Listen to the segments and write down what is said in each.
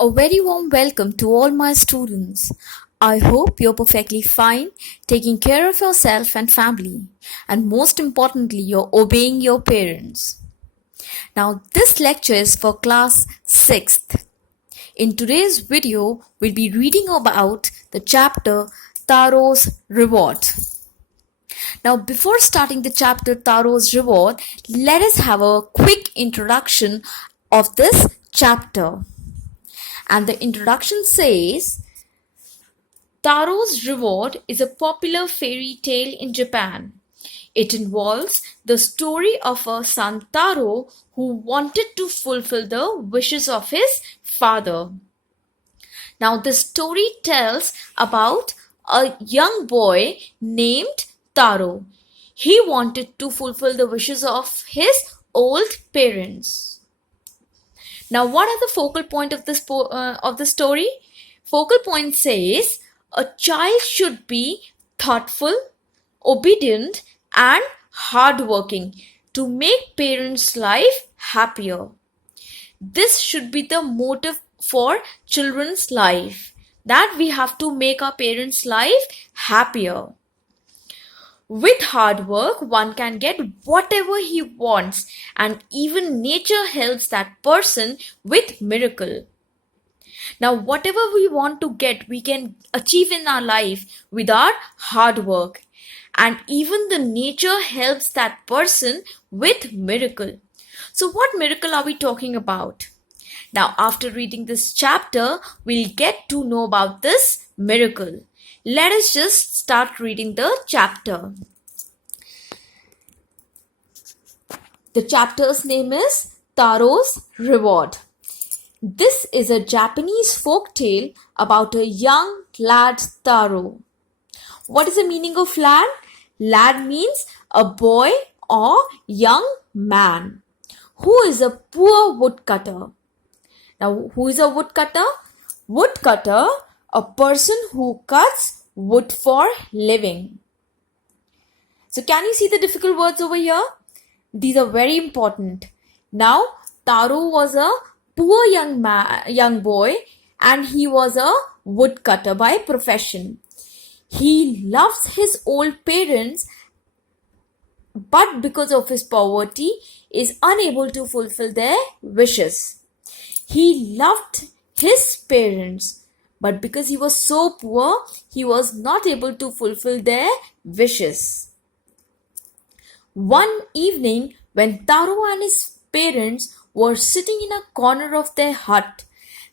A very warm welcome to all my students. I hope you're perfectly fine, taking care of yourself and family, and most importantly, you're obeying your parents. Now, this lecture is for class 6th. In today's video, we'll be reading about the chapter Taro's Reward. Now, before starting the chapter Taro's Reward, let us have a quick introduction of this chapter. And the introduction says, Taro's Reward is a popular fairy tale in Japan. It involves the story of a son Taro who wanted to fulfill the wishes of his father. Now, the story tells about a young boy named Taro. He wanted to fulfill the wishes of his old parents. Now, what are the focal point of the story? Focal point says a child should be thoughtful, obedient, and hardworking to make parents' life happier. This should be the motive for children's life, that we have to make our parents' life happier. With hard work, one can get whatever he wants, and even nature helps that person with miracle. Now, whatever we want to get, we can achieve in our life with our hard work. And even the nature helps that person with miracle. So, what miracle are we talking about? Now, after reading this chapter, we'll get to know about this miracle. Let us just start reading the chapter. The chapter's name is Taro's Reward. This is a Japanese folk tale about a young lad Taro. What is the meaning of lad? Lad means a boy or young man who is a poor woodcutter. Now, who is a woodcutter? Woodcutter, a person who cuts wood for living. So, can you see the difficult words over here? These are very important. Now, Taro was a poor young boy, and he was a woodcutter by profession. He loves his old parents, but because of his poverty, is unable to fulfill their wishes. He loved his parents, but because he was so poor, he was not able to fulfill their wishes. One evening, when Taro and his parents were sitting in a corner of their hut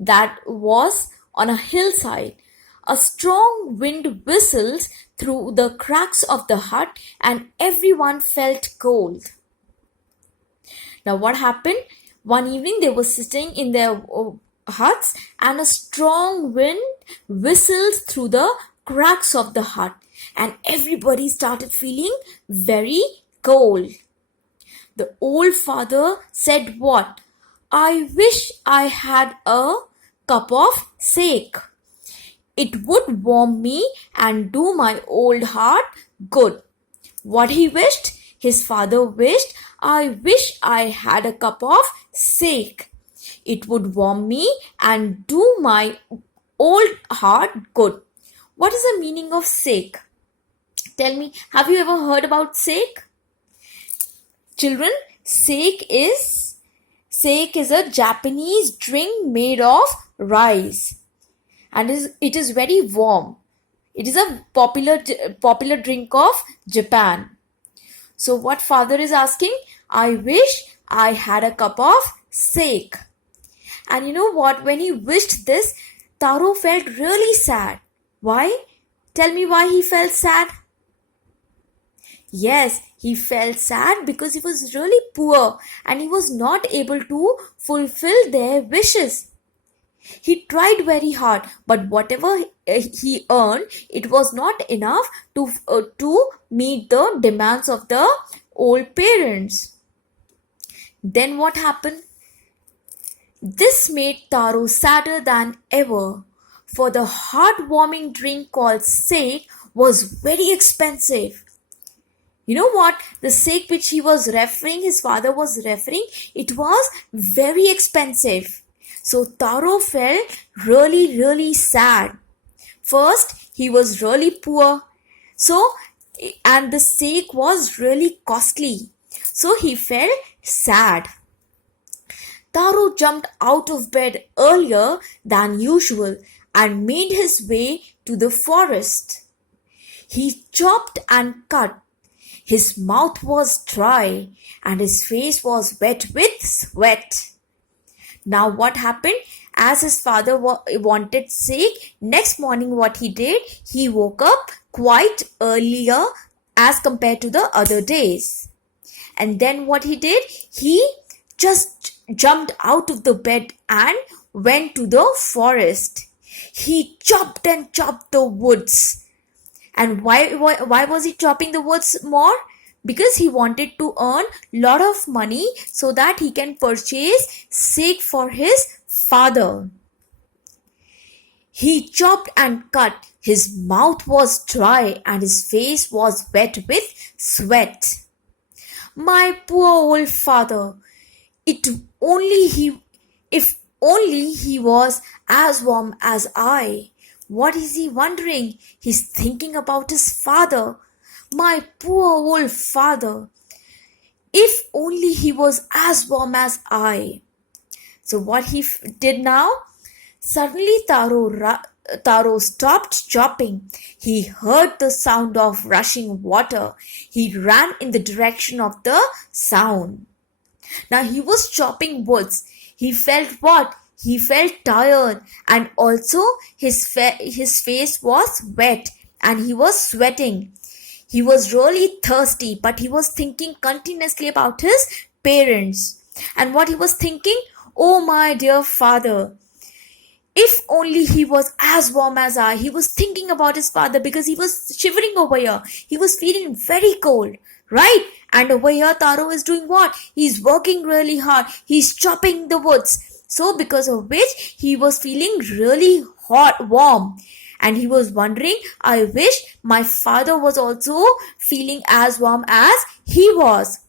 that was on a hillside, a strong wind whistled through the cracks of the hut and everyone felt cold. Now, what happened? One evening they were sitting in their huts and a strong wind whistled through the cracks of the hut and everybody started feeling very cold. The old father said, "What? I wish I had a cup of sake. It would warm me and do my old heart good." What he wished? His father wished, "I wish I had a cup of sake. It would warm me and do my old heart good." What is the meaning of sake? Tell me, have you ever heard about sake? Children, sake is a Japanese drink made of rice, and it is very warm. It is a popular drink of Japan. So what father is asking? I wish I had a cup of sake. And you know what? When he wished this, Taro felt really sad. Why? Tell me why he felt sad. Yes, he felt sad because he was really poor and he was not able to fulfill their wishes. He tried very hard, but whatever he earned, it was not enough to meet the demands of the old parents. Then what happened? This made Taro sadder than ever, for the heartwarming drink called sake was very expensive. You know what? The sake which his father was referring, it was very expensive. So Taro felt really, really sad. First, he was really poor. So, and the steak was really costly. So he felt sad. Taro jumped out of bed earlier than usual and made his way to the forest. He chopped and cut. His mouth was dry and his face was wet with sweat. Now, what happened? As his father wanted steak, next morning, what he did, he woke up quite earlier as compared to the other days. And then what he did, he just jumped out of the bed and went to the forest. He chopped and chopped the woods. And why was he chopping the woods more? Because he wanted to earn lot of money so that he can purchase steak for his father. He chopped and cut. His mouth was dry and his face was wet with sweat. My poor old father, it only he if only he was as warm as I. What is he wondering? He's thinking about his father. My poor old father. If only he was as warm as I. So what he did now? Suddenly Taro stopped chopping. He heard the sound of rushing water. He ran in the direction of the sound. Now he was chopping woods. He felt what? He felt tired, and also his face was wet and he was sweating. He was really thirsty, but he was thinking continuously about his parents. And what he was thinking? Oh, my dear father, if only he was as warm as I. He was thinking about his father because he was shivering over here. He was feeling very cold, right? And over here, Taro is doing what? He's working really hard. He's chopping the woods. So because of which, he was feeling really warm. And he was wondering, I wish my father was also feeling as warm as he was.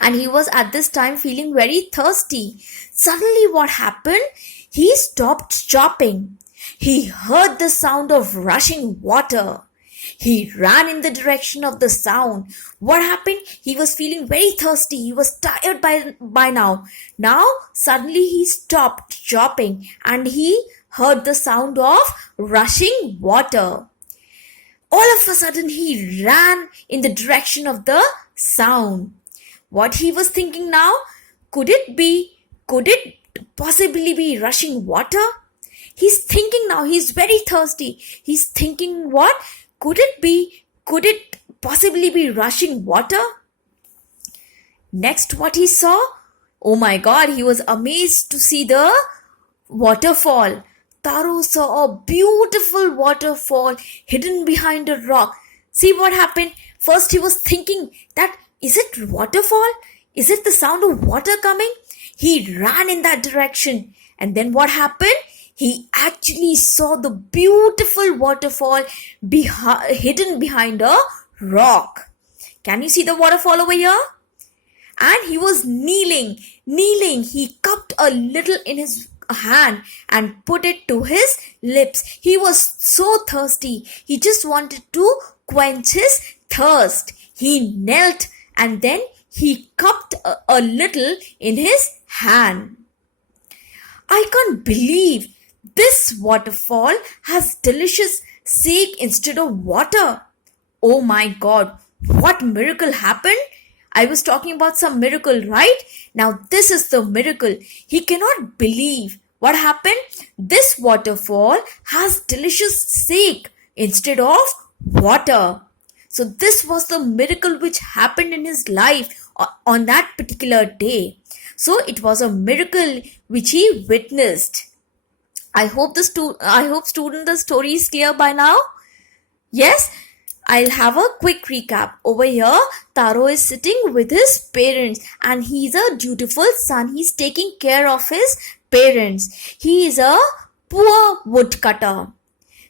And he was at this time feeling very thirsty. Suddenly what happened? He stopped chopping. He heard the sound of rushing water. He ran in the direction of the sound. What happened? He was feeling very thirsty. He was tired by now. Now, suddenly he stopped chopping and he heard the sound of rushing water. All of a sudden, he ran in the direction of the sound. What he was thinking now? Could it possibly be rushing water? He's thinking now, he's very thirsty. He's thinking what? Could it possibly be rushing water? Next, what he saw? Oh my God, he was amazed to see the waterfall. Taro saw a beautiful waterfall hidden behind a rock. See what happened? First he was thinking that, is it waterfall? Is it the sound of water coming? He ran in that direction. And then what happened? He actually saw the beautiful waterfall hidden behind a rock. Can you see the waterfall over here? And he was kneeling. He cupped a little in his hand and put it to his lips. He was so thirsty. He just wanted to quench his thirst. He knelt and then he cupped a little in his hand. I can't believe this waterfall has delicious steak instead of water. Oh my God, what miracle happened? I was talking about some miracle, right? Now this is the miracle. He cannot believe what happened. This waterfall has delicious steak instead of water. So this was the miracle which happened in his life on that particular day. So it was a miracle which he witnessed. I hope student the story is clear by now. Yes, I'll have a quick recap. Over here, Taro is sitting with his parents and he's a dutiful son. He's taking care of his parents. He is a poor woodcutter.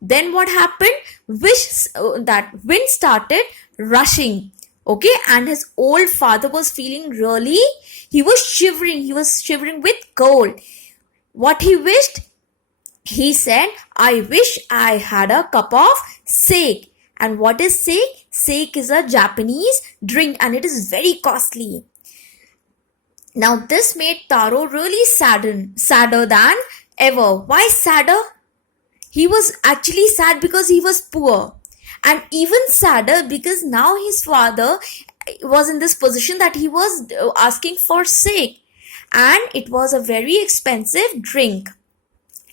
Then what happened? That wind started rushing. Okay, and his old father was feeling he was shivering with cold. What he wished? He said, I wish I had a cup of sake. And what is sake? Sake is a Japanese drink and it is very costly. Now this made Taro really sadder than ever. Why sadder? He was actually sad because he was poor. And even sadder because now his father was in this position that he was asking for sake. And it was a very expensive drink.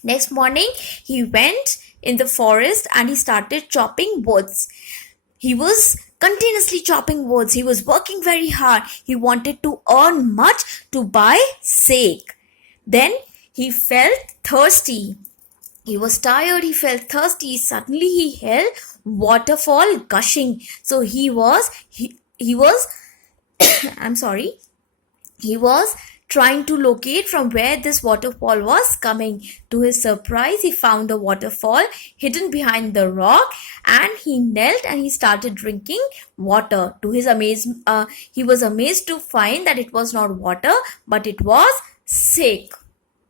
Next morning, he went in the forest and he started chopping woods. He was continuously chopping woods. He was working very hard. He wanted to earn much to buy sake. Then he felt thirsty. He was tired, he felt thirsty. Suddenly he held waterfall gushing. So he was I'm sorry. He was trying to locate from where this waterfall was coming. To his surprise, he found a waterfall hidden behind the rock and he knelt and he started drinking water. To his he was amazed to find that it was not water but it was sake.